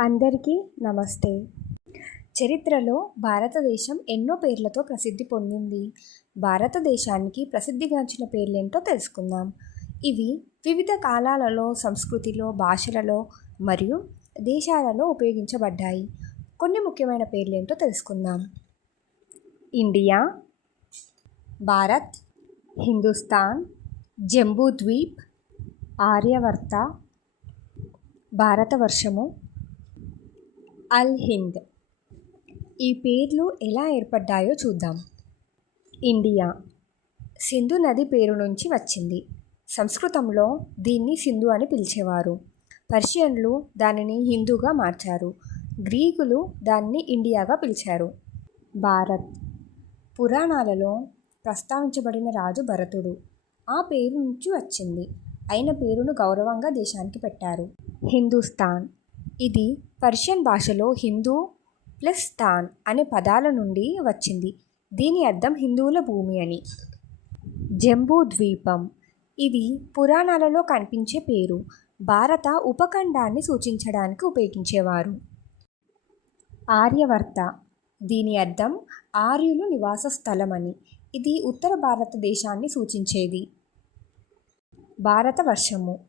అందరికీ నమస్తే. చరిత్రలో భారతదేశం ఎన్నో పేర్లతో ప్రసిద్ధి పొందింది. భారతదేశానికి ప్రసిద్ధిగాంచిన పేర్లేంటో తెలుసుకుందాం. ఇవి వివిధ కాలాలలో సంస్కృతిలో భాషలలో మరియు దేశాలలో ఉపయోగించబడ్డాయి. కొన్ని ముఖ్యమైన పేర్లేంటో తెలుసుకుందాం. ఇండియా భారత్ హిందుస్థాన్ జంబూద్వీప్ ఆర్యవర్త భారతవర్షము అల్ హింద్ ఈ పేర్లు ఎలా ఏర్పడ్డాయో చూద్దాం. ఇండియా. సింధు నది పేరు నుంచి వచ్చింది. సంస్కృతంలో దీన్ని సింధు అని పిలిచేవారు. పర్షియన్లు దానిని హిందూగా మార్చారు. గ్రీకులు దాన్ని ఇండియాగా పిలిచారు. భారత్. పురాణాలలో ప్రస్తావించబడిన రాజు భరతుడు. ఆ పేరు నుంచి వచ్చింది. అయిన పేరును గౌరవంగా దేశానికి పెట్టారు. హిందుస్థాన్. ఇది పర్షియన్ భాషలో హిందూ ప్లస్ తాన్ అనే పదాల నుండి వచ్చింది. దీని అర్థం హిందువుల భూమి అని. జంబూ ద్వీపం. ఇది పురాణాలలో కనిపించే పేరు. భారత ఉపఖండాన్ని సూచించడానికి ఉపయోగించేవారు. ఆర్యవర్త. దీని అర్థం ఆర్యులు నివాస స్థలం అని. ఇది ఉత్తర భారతదేశాన్ని సూచించేది. భారతవర్షము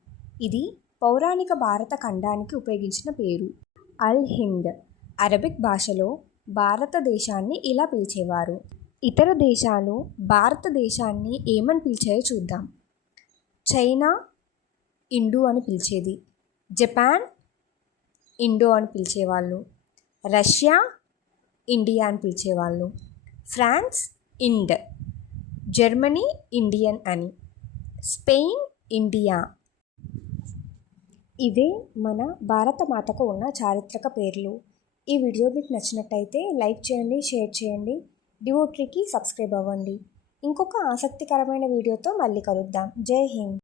ఇది పౌరాణిక భారత ఖండానికి ఉపయోగించిన పేరు. అల్ హింద్. అరబిక్ భాషలో భారతదేశాన్ని ఇలా పిలిచేవారు. ఇతర దేశాలు భారతదేశాన్ని ఏమని పిలిచాయో చూద్దాం. చైనా ఇండు అని పిలిచేది. జపాన్ ఇండో అని పిలిచేవాళ్ళు. రష్యా ఇండియా అని పిలిచేవాళ్ళు. France Inde. జర్మనీ ఇండియన్ అని. Spain India. ఇవే మన భారతమాతకు ఉన్న చారిత్రక పేర్లు. ఈ వీడియో మీకు నచ్చినట్టయితే లైక్ చేయండి షేర్ చేయండి డివోట్రీకి సబ్స్క్రైబ్ అవ్వండి. ఇంకొక ఆసక్తికరమైన వీడియోతో మళ్ళీ కలుద్దాం. జై హింద్.